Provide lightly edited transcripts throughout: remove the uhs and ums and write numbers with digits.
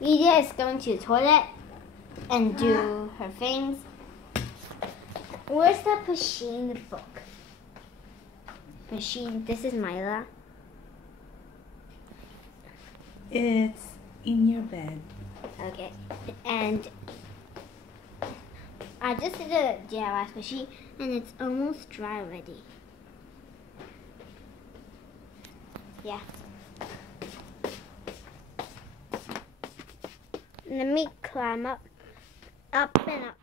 Lydia is going to the toilet and do her things. Where's the Pusheen book? Pusheen, this is Mila. It's in your bed. Okay, and I just did a DIY squishy, and it's almost dry already. Yeah. Let me climb up and up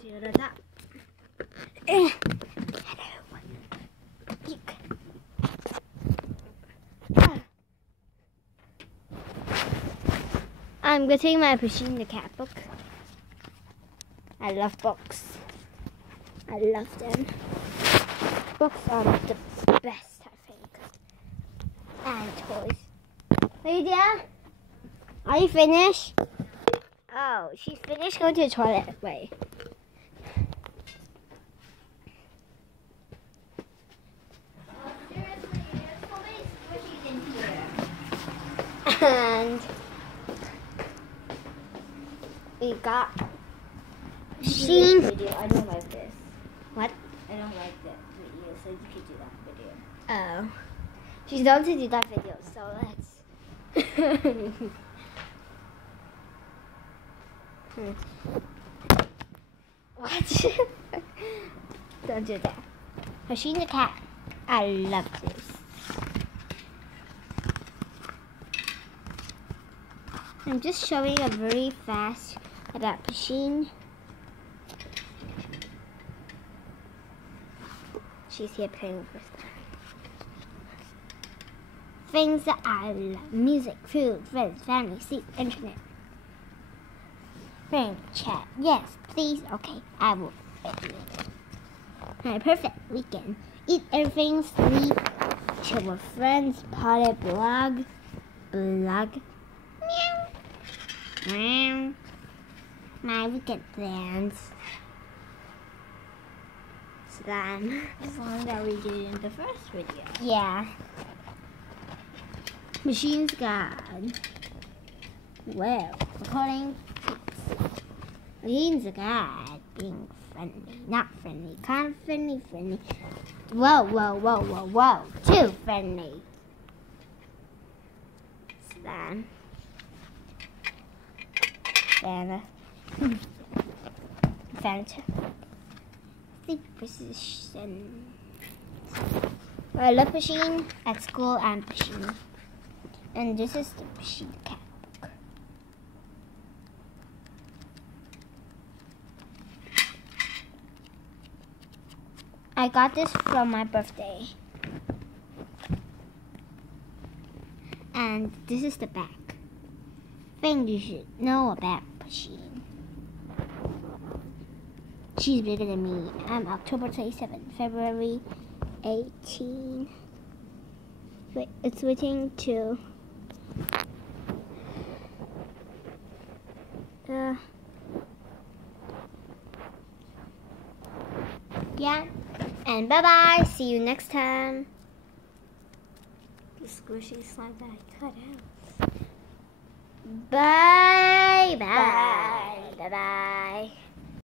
to the top. Hello. I'm getting my Pusheen the cat book. I love books. I love them. Books are the best, I think. And toys. Lydia, are you finished? Oh, she's finished going to the toilet. Wait. Seriously, there's so many squishies in here. And we got Pusheen. I don't like this. What? I don't like that video, so you could do that video. Oh. She's going to do that video, so let's. What? Don't do that. Pusheen the cat. I love this. I'm just showing a very fast about Pusheen. She's here playing with her stuff. Things that I love: music, food, friends, family, sleep, internet. Friend, chat. Yes, please. Okay, I will. Alright, perfect weekend. Eat everything, sleep, chill with friends, party, blog. Meow. Meow. My weekend plans. Slime. As long that we did in the first video. Yeah. Pusheen's gone. Well, recording. Pusheen's gone. Being friendly, not friendly, kind of friendly. Whoa. Too friendly. Slime. Fanta. Fanta. Sleep position. I love Pusheen at school and Pusheen. And this is the Pusheen cat book. I got this from my birthday. And this is the back. Thing you should know about Pusheen. She's bigger than me. I'm October 27, February 18. Wait, it's switching to yeah. And bye-bye. See you next time. The squishy slime that I cut out. Bye-bye. Bye-bye.